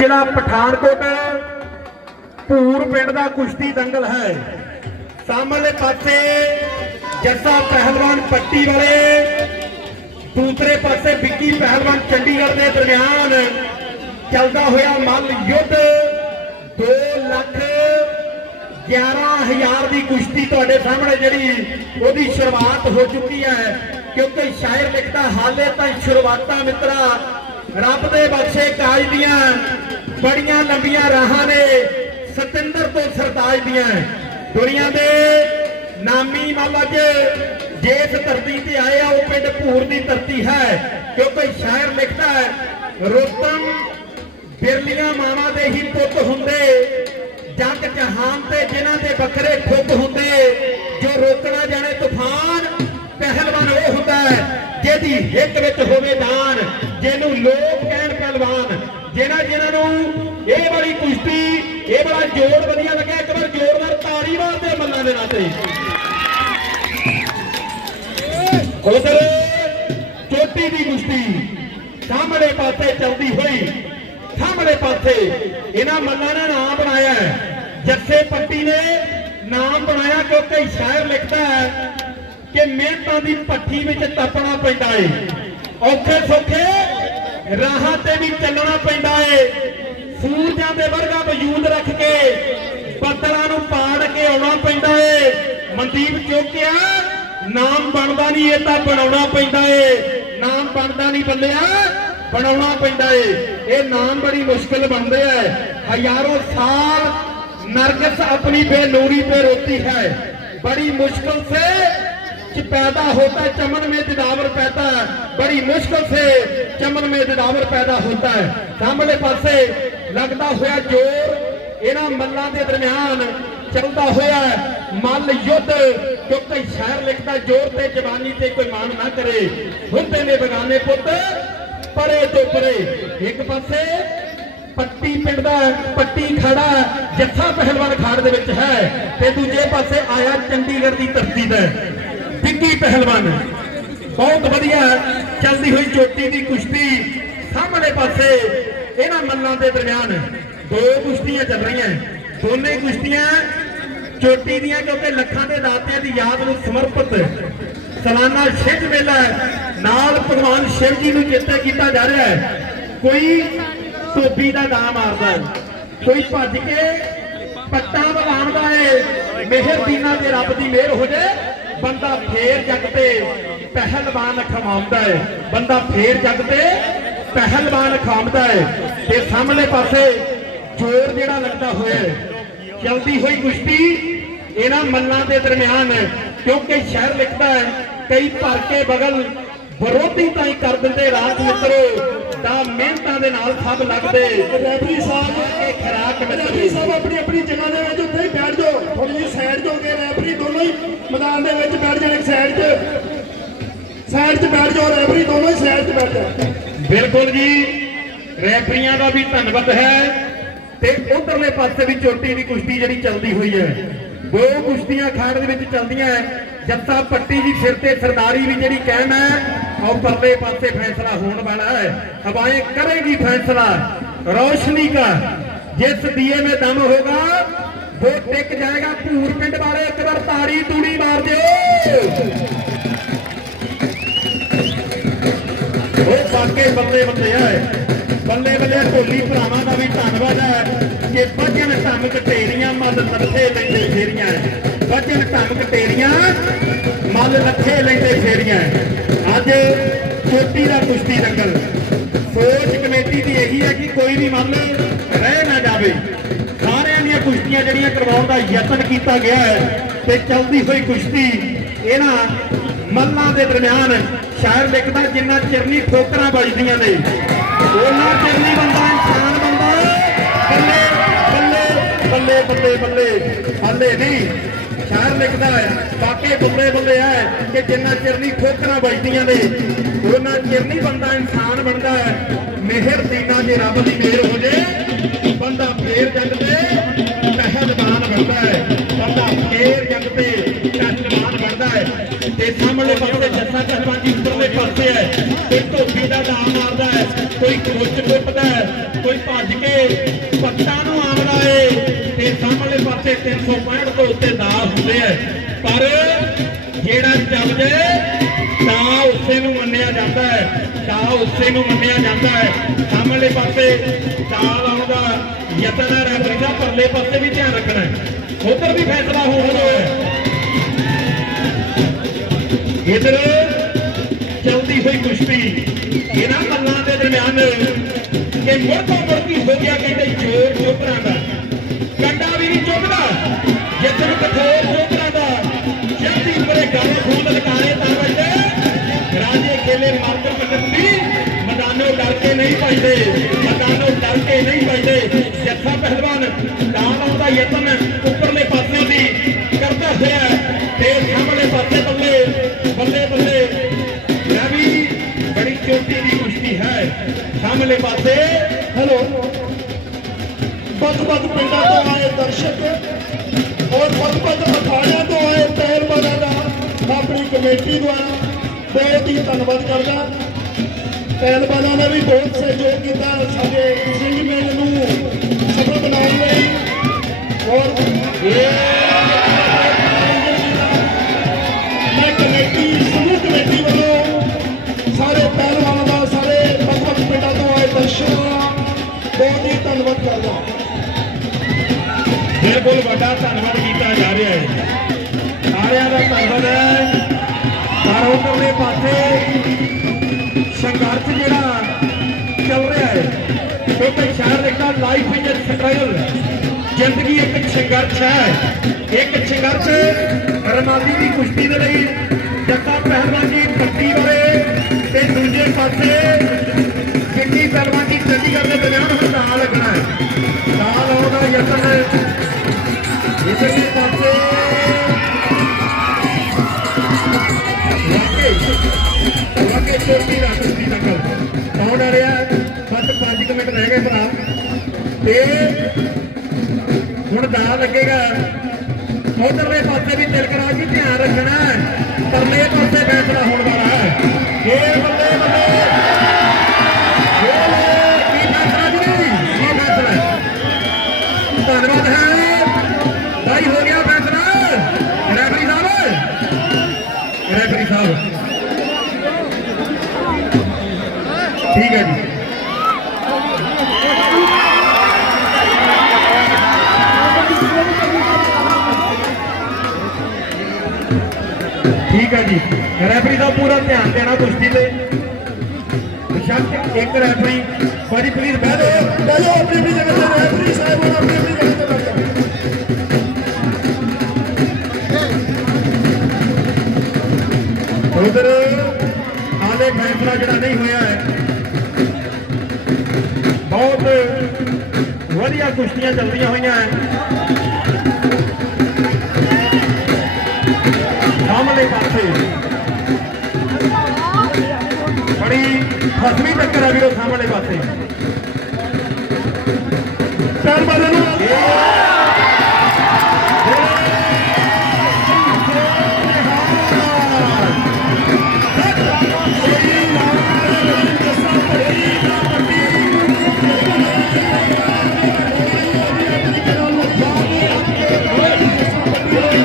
ਜਿਹੜਾ ਪਠਾਨਕੋਟ ਭੂਰ ਪਿੰਡ ਦਾ ਕੁਸ਼ਤੀ ਦੰਗਲ ਹੈ। ਸਾਹਮਣੇ ਪਾਸੇ ਜੱਸਾ ਪਹਿਲਵਾਨ ਪੱਟੀ ਵਾਲੇ, ਦੂਸਰੇ ਪਾਸੇ ਵਿੱਕੀ ਪਹਿਲਵਾਨ ਚੰਡੀਗੜ੍ਹ ਦੇ ਦਰਮਿਆਨ ਚੱਲਦਾ ਹੋਇਆ ਮੱਲ ਯੁੱਧ। 2 ਲੱਖ 11000 ਦੀ ਕੁਸ਼ਤੀ ਤੁਹਾਡੇ ਸਾਹਮਣੇ ਜਿਹੜੀ ਉਹਦੀ ਸ਼ੁਰੂਆਤ ਹੋ ਚੁੱਕੀ ਹੈ। ਕਿਉਂਕਿ ਸ਼ਾਇਰ ਲਿਖਦਾ, ਹਾਲੇ ਤਾਂ ਸ਼ੁਰੂਆਤਾਂ ਮਿੱਤਰਾ, ਰੱਬ ਦੇ ਬਖਸ਼ੇ ਕਾਜ ਦੀਆਂ ਬੜੀਆਂ ਲੰਬੀਆਂ ਰਾਹਾਂ ਨੇ ਸਤਿੰਦਰ ਤੋਂ ਸਰਤਾਜ ਦੀਆਂ। ਦੁਨੀਆ ਦੇ ਨਾਮੀ ਮੰਨ ਅੱਜ ਜਿਸ ਧਰਤੀ ਤੇ ਆਏ ਆ, ਉਹ ਪਿੰਡ ਭੂਰ ਦੀ ਧਰਤੀ ਹੈ, ਕਿਉਂਕਿ ਸ਼ਾਇਰ ਲਿਖਦਾ ਹੈ, ਰੋਤਮ ਬਿਰਲੀਆਂ ਮਾਵਾਂ ਦੇ ਹੀ ਪੁੱਤ ਹੁੰਦੇ, ਜੱਗ ਜਹਾਨ ਤੇ ਜਿਨ੍ਹਾਂ ਦੇ ਵੱਖਰੇ ਠੁੱਕ ਹੁੰਦੇ, ਜੋ ਰੋਕਣਾ ਜਾਣੇ ਤੂਫਾਨ, ਪਹਿਲਵਾਨ ਉਹ ਹੁੰਦਾ ਹੈ, ਜਿਹਦੀ ਹਿੱਕ ਵਿੱਚ ਹੋਵੇ ਦਾਨ, ਜਿਹਨੂੰ ਲੋਕ ਇਹ ਵਧੀਆ ਲੱਗਿਆ, ਇੱਕ ਵਾਰ ਜ਼ੋਰਦਾਰ ਤਾੜੀ ਮਾਰਦੇ ਮੱਲਾਂ ਦੇ ਨਾਤੇ। ਉਧਰ ਚੋਟੀ ਦੀ ਕੁਸ਼ਤੀ ਸਾਹਮਣੇ ਪਾਸੇ ਚੱਲਦੀ ਹੋਈ, ਸਾਹਮਣੇ ਪਾਸੇ ਇਹਨਾਂ ਮੱਲਾਂ ਨੇ ਨਾਮ ਬਣਾਇਆ ਜੱਸੇ ਪੱਟੀ ਨੇ ਨਾਮ ਬਣਾਇਆ, ਕਿਉਂਕਿ ਸ਼ਾਇਰ ਲਿਖਦਾ ਹੈ ਕਿ ਮਿਹਨਤਾਂ ਦੀ ਭੱਠੀ ਵਿੱਚ ਤਪਣਾ ਪੈਂਦਾ ਏ। ਔਖੇ ਸੌਖੇ ਰਾਹਾਂ ਤੇ ਵੀ ਚੱਲਣਾ ਪੈਂਦਾ ਏ। ਸੂਰਜਾਂ ਦੇ ਵਰਗਾ ਵਜੂਦ ਰੱਖ ਕੇ ਬੱਦਲਾਂ ਨੂੰ ਪਾੜ ਕੇ ਆਉਣਾ ਪੈਂਦਾ ਏ ਮਨਦੀਪ ਚੋਕਿਆ ਨਾਮ ਬਣਦਾ ਨਹੀਂ ਇਹ ਤਾਂ ਬਣਾਉਣਾ ਪੈਂਦਾ ਏ ਨਾਮ ਬਣਦਾ ਨਹੀਂ ਬੱਲਿਆ ਬਣਾਉਣਾ ਪੈਂਦਾ ਏ ਇਹ ਨਾਮ ਬੜੀ ਮੁਸ਼ਕਲ ਬਣਦੇ ਐ ਹਜ਼ਾਰੋਂ ਸਾਲ नरगिस अपनी बेनूरी पे रोती है बड़ी मुश्किल से च- पैदा होता है चमन में दिदावर पैदा है बड़ी मुश्किल से चमन में दिदावर पैदा होता है सामने पासे ਲੱਗਦਾ ਹੋਇਆ ਜੋਰ ਇਹਨਾਂ ਮੱਲਾਂ ਦੇ ਦਰਮਿਆਨ ਚੱਲਦਾ ਹੋਇਆ ਮੱਲ ਯੁੱਧ, ਕਿਉਂਕਿ ਸ਼ਾਇਰ ਲਿਖਦਾ ਜੋਰ ਤੇ ਜਵਾਨੀ ਤੇ ਕੋਈ ਮਾਨ ਨਾ ਕਰੇ। ਹੁੰਦੇ ਨੇ ਬਗਾਨੇ ਪੁੱਤ, ਪਰੇ ਤੋਂ ਪਰੇ। ਇੱਕ ਪਾਸੇ ਪੱਟੀ ਪਿੰਡ ਦਾ, ਪੱਟੀ ਖੜਾ ਜੱਥਾ ਪਹਿਲਵਾਨ ਖਾੜ ਦੇ ਵਿੱਚ ਹੈ ਤੇ ਦੂਜੇ ਪਾਸੇ ਆਇਆ ਚੰਡੀਗੜ੍ਹ ਦੀ ਧਰਤੀ ਦਾ ਵਿੱਕੀ ਪਹਿਲਵਾਨ, ਬਹੁਤ ਵਧੀਆ ਚੱਲਦੀ ਹੋਈ ਚੋਟੀ ਦੀ ਕੁਸ਼ਤੀ ਸਾਹਮਣੇ ਪਾਸੇ ਇਹਨਾਂ ਮੱਲਾਂ ਦੇ ਦਰਮਿਆਨ ਦੋ ਕੁਸ਼ਤੀਆਂ ਚੱਲ ਰਹੀਆਂ ਦੋਨੇ ਕੁਸ਼ਤੀਆਂ ਚੋਟੀ ਦੀਆਂ ਕਿਉਂਕਿ ਲੱਖਾਂ ਦੇ ਦਾਤਿਆਂ ਦੀ ਯਾਦ ਨੂੰ ਸਮਰਪਿਤ ਸਾਲਾਨਾ ਛਿੰਝ ਮੇਲਾ ਨਾਲ ਭਗਵਾਨ ਸ਼ਿਵ ਜੀ ਨੂੰ ਚੇਤੇ ਕੀਤਾ ਜਾ ਰਿਹਾ ਹੈ। ਕੋਈ ਧੋਬੀ ਦਾ ਨਾਮ ਮਾਰਦਾ ਕੋਈ ਭੱਜ ਕੇ ਪੱਟਾਂ ਵਗਾਉਂਦਾ ਏ ਮਿਹਰ ਦੀਨਾ ਤੇ ਰੱਬ ਦੀ ਮਿਹਰ ਹੋ ਜੇ ਬੰਦਾ ਫੇਰ ਜੱਗ ਤੇ ਪਹਿਲਵਾਨ ਖਮਾਉਂਦਾ ਏ ਬੰਦਾ ਫੇਰ ਜੱਗ ਤੇ ਪਹਿਲਵਾਨ ਖਾਮਦਾ ਏ ਤੇ ਸਾਹਮਣੇ ਪਾਸੇ ਜ਼ੋਰ ਜਿਹੜਾ ਲੱਗਦਾ ਹੋਇਆ ਹੈ। ਚਲਦੀ ਹੋਈ ਕੁਸ਼ਤੀ ਇਹਨਾਂ ਮੱਲਾਂ ਦੇ ਦਰਮਿਆਨ ਕਿਉਂਕਿ ਸ਼ਹਿਰ ਲਿਖਦਾ ਹੈ ਕਈ ਭਰ ਕੇ ਬਗਲ ਵਿਰੋਧੀ ਤਾਂ ਹੀ ਕਰ ਦਿੰਦੇ ਰਾਤ ਮਿੱਤਰੋ ਤਾਂ ਮਿਹਨਤਾਂ ਦੇ ਨਾਲ ਸਭ ਲੱਗਦੇ। ਰੈਫਰੀ ਸਾਹਿਬ ਇਹ ਖਰਾਕ ਰੈਫਰੀ ਮਿੱਤਰੋ ਸਾਹਿਬ ਆਪਣੀ ਆਪਣੀ ਜਗ੍ਹਾ ਦੇ ਵਿੱਚ ਉੱਥੇ ਹੀ ਬੈਠ ਜਾਓ। ਥੋੜੀ ਜਿਹੀ ਸਾਈਡ ਕੇ ਰੈਫਰੀ ਦੋਨੋਂ ਹੀ ਮੈਦਾਨ ਦੇ ਵਿੱਚ ਬੈਠ ਜਾਣ 'ਚ ਬੈਠ ਜਾਓ, ਰੈਫਰੀ ਦੋਨੋਂ ਹੀ ਸਾਈਡ 'ਚ ਬੈਠ ਜਾਓ। ਬਿਲਕੁਲ ਜੀ, ਰੈਫਰੀਆਂ ਦਾ ਵੀ ਧੰਨਵਾਦ ਹੈ ਤੇ ਉਧਰਲੇ ਪਾਸੇ ਵੀ ਚੋਟੀ ਦੀ ਕੁਸ਼ਤੀ ਜਿਹੜੀ ਚੱਲਦੀ ਹੋਈ ਹੈ। ਦੋ ਕੁਸ਼ਤੀਆਂ ਖਾੜ ਦੇ ਵਿੱਚ ਚੱਲਦੀਆਂ ਹੈ। ਜੱਤਾ ਪੱਟੀ ਜੀ ਸਿਰ ਤੇ, ਸਰਦਾਰੀ ਵੀ ਜਿਹੜੀ ਕਾਇਮ ਹੈ ਔਰ ਪਰਲੇ ਪਾਸੇ ਫੈਸਲਾ ਹੋਣ ਵਾਲਾ ਹੈ। ਹਵਾਏ ਕਰੇਗੀ ਫੈਸਲਾ, ਰੋਸ਼ਨੀ ਦਾ ਜਿਸ ਦੀਏ ਮੇ ਦਮ ਹੋਗਾ ਉਹ ਟਿਕ ਜਾਏਗਾ ਭੂਰ ਪਿੰਡ ਵਾਲੇ। ਇੱਕ ਵਾਰ ਤਾੜੀ ਤੂੜੀ ਮਾਰ ਦਿਓ। ਉਹ ਬੱਲੇ ਬੱਲੇ ਹੈ ਬੱਲੇ ਬੱਲੇ ਢੋਲੀ ਭਰਾਵਾਂ ਦਾ ਵੀ ਧੰਨਵਾਦ ਹੈ ਕਿ ਭਜਨ ਢੰਗ ਕਟੇਰੀਆਂ ਮੱਲ ਲੱਥੇ ਲੈਂਦੇ ਫੇਰੀਆਂ। ਭਜਨ ਢੰਗ ਕਟੇਰੀਆਂ ਮੱਲ ਲੱਥੇ ਲੈਂਦੇ ਫੇਰੀਆਂ। ਅੱਜ ਚੋਟੀ ਦਾ ਕੁਸ਼ਤੀ ਦੰਗਲ ਸੋਚ ਕਮੇਟੀ ਦੀ ਇਹੀ ਹੈ ਕਿ ਕੋਈ ਵੀ ਮੱਲ ਰਹਿ ਨਾ ਜਾਵੇ। ਸਾਰਿਆਂ ਦੀਆਂ ਕੁਸ਼ਤੀਆਂ ਜਿਹੜੀਆਂ ਕਰਵਾਉਣ ਦਾ ਯਤਨ ਕੀਤਾ ਗਿਆ ਹੈ ਤੇ ਚੱਲਦੀ ਹੋਈ ਕੁਸ਼ਤੀ ਇਹਨਾਂ ਮੱਲਾਂ ਦੇ ਦਰਮਿਆਨ ਸ਼ਾਇਰ ਲਿਖਦਾ ਜਿੰਨਾ ਚਿਰਨੀ ਠੋਕਰਾਂ ਵੱਜਦੀਆਂ ਨੇ। ਉਹਨਾਂ ਚਿਰਨੀ ਬੰਦਾ ਇਨਸਾਨ ਬੰਦਾ। ਬੱਲੇ ਬੱਲੇ ਬੱਲੇ ਬੱਲੇ ਬੱਲੇ। ਬੱਲੇ ਨਹੀਂ। ਸ਼ਾਇਰ ਲਿਖਦਾ ਹੈ। ਬਾਕੀ ਬੱਲੇ ਬੱਲੇ ਹੈ ਕਿ ਜਿੰਨਾ ਚਿਰਨੀ ਠੋਕਰਾਂ ਵੱਜਦੀਆਂ ਨੇ, ਉਹਨਾਂ ਚਿਰਨੀ ਬੰਦਾ ਇਨਸਾਨ ਬਣਦਾ ਹੈ। ਮਿਹਰ ਦੀਨਾ ਜੇ ਰੱਬ ਦੀ ਮਿਹਰ ਹੋ ਪਾਸੇ ਕੋਈ ਭੱਜ ਕੇ ਪੱਟਾਂ ਨੂੰ ਆਉਂਦਾ ਏ ਤੇ ਸਾਹਮਣੇ ਪਾਸੇ 365 ਤੋਂ ਉੱਤੇ ਦਾਸ ਹੁੰਦੇ ਆ। ਪਰ ਜਿਹੜਾ ਚੱਲ ਤਾਂ ਉਸੇ ਨੂੰ ਮੰਨਿਆ ਜਾਂਦਾ ਹੈ, ਤਾਂ ਉਸੇ ਨੂੰ ਮੰਨਿਆ ਜਾਂਦਾ ਹੈ। ਸਾਹਮਣੇ ਪਾਸੇ ਚਾਲ ਆਉਂਦਾ, ਯਤਨ ਹੈ ਰੈਫਰੀ ਦਾ ਪਰਲੇ ਪਾਸੇ ਵੀ ਧਿਆਨ ਰੱਖਣਾ ਹੈ। ਉਧਰ ਵੀ ਫੈਸਲਾ ਹੋਣਾ ਹੈ। ਇਧਰ ਚਲਦੀ ਹੋਈ ਕੁਸ਼ਤੀ, ਇਹਨਾਂ ਮੱਲਾਂ ਦੇ ਦਰਮਿਆਨ ਤੋਂ ਮੁੜ ਕੀ ਹੋ ਗਿਆ ਕਹਿੰਦੇ ਚੋਰ ਚੋਪਰਾਂ ਦਾ। ਕੰਡਾ ਵੀ ਨਹੀਂ ਚੁੱਕਦਾ। ਜਿੱਤ ਕਠੋਰ ਚੋਪਰਾਂ ਦਾ, ਜਲਦੀ ਪਰੇ ਗਾਣੇ ਖੂਨ ਲਕਾਰੇ ਤਾਂ ਵੱਜਦੇ ਰਾਜੇ ਖੇਲੇ ਮਾਰਕਰ ਪਕੜਦੀ ਮੈਦਾਨੋਂ ਡਰ ਕੇ ਨਹੀਂ ਭਜਦੇ। ਮੈਦਾਨੋਂ ਡਰ ਕੇ ਨਹੀਂ ਭਜਦੇ। ਜੱਥਾ ਪਹਿਲਵਾਨ ਦਾਨ ਆਉਂਦਾ ਯਤਨ ਉੱਪਰਲੇ ਪਾਸੇ ਦੀ। ਕਰਦਾ ਹੋਇਆ ਤੇ ਸਾਹਮਣੇ ਪਾਸੇ ਬੱਲੇ ਬੱਲੇ ਬੱਲੇ। ਇਹ ਵੀ ਬੜੀ ਚੋਟੀ ਦੀ ਕੁਸ਼ਤੀ ਹੈ। ਸਾਹਮਣੇ ਪਾਸੇ ਵੱਖ-ਵੱਖ ਪਿੰਡਾਂ ਤੋਂ ਆਏ ਦਰਸ਼ਕ ਔਰ ਵੱਖ-ਵੱਖ ਅਖਾੜਿਆਂ ਤੋਂ ਆਏ ਪਹਿਲਵਾਨਾਂ ਦਾ ਆਪਣੀ ਕਮੇਟੀ ਦੁਆਰਾ ਬਹੁਤ ਹੀ ਧੰਨਵਾਦ ਕਰਦਾ। ਪਹਿਲਵਾਨਾਂ ਨੇ ਵੀ ਬਹੁਤ ਸਹਿਯੋਗ ਕੀਤਾ ਸਾਡੇ ਸਿੰਘ ਮੇਲ ਨੂੰ ਸਫਲ ਬਣਾਉਣ ਲਈ। ਔਰ ਮੈਂ ਸੰਘਰਸ਼ ਜਿਹੜਾ ਚੱਲ ਰਿਹਾ ਹੈ ਕਿਉਂਕਿ ਸ਼ਾਇਦ ਲਿਖਦਾ ਲਾਈਫ ਇਜ਼ ਅ ਸਟਰਗਲ ਜ਼ਿੰਦਗੀ ਇੱਕ ਸੰਘਰਸ਼ ਹੈ। ਇੱਕ ਸੰਘਰਸ਼ ਰਮਾਦੀ ਦੀ ਕੁਸ਼ਤੀ ਦੇ ਲਈ ਜੱਟਾ, ਪਹਿਲਵਾਨ ਜੀ ਪੱਟੀ ਵਾਲੇ ਤੇ ਦੂਜੇ ਪਾਸੇ ਮਿੰਟ ਰਹਿ ਗਏ ਭਰਾ। ਤੇ ਹੁਣ ਦਾ ਲੱਗੇਗਾ। ਉਧਰਲੇ ਪਾਸੇ ਵੀ ਤਿਲਕਰਾ ਜੀ ਧਿਆਨ ਰੱਖਣਾ ਹੈ। ਪਰਲੇ ਪਾਸੇ ਫੈਸਲਾ ਹੋਣ ਵਾਲਾ ਹੈ। ਇਹ ਬੱਲੇ ਬੱਲੇ। ਠੀਕ ਹੈ ਜੀ ਰੈਫਰੀ ਦਾ ਪੂਰਾ ਧਿਆਨ ਦੇਣਾ ਕੁਸ਼ਤੀ ਤੇ। ਬੇਸ਼ੱਕ ਇੱਕ ਰੈਫਰੀ ਭਾਜੀ ਪਲੀਜ਼ ਬਹਿ ਜਾਓ। ਲੈ ਜਾਓ ਆਪਣੀ ਆਪਣੀ ਜਗ੍ਹਾ ਤੇ। ਰੈਫਰੀ ਸਾਹਿਬ ਹੁਣ ਆਪਣੀ ਆਪਣੀ ਜਗ੍ਹਾ ਤੇ ਬੈਠ ਜਾਓ। ਉਧਰ ਆਲੇ ਫੈਸਲਾ ਜਿਹੜਾ ਨਹੀਂ ਹੋਇਆ ਹੈ। ਬਹੁਤ ਵਧੀਆ ਕੁਸ਼ਤੀਆਂ ਚੱਲਦੀਆਂ ਹੋਈਆਂ ਹੈ। ਟੱਕਰ ਆ ਵੀਰੋ ਸਾਹਮਣੇ ਪਾਸੇ।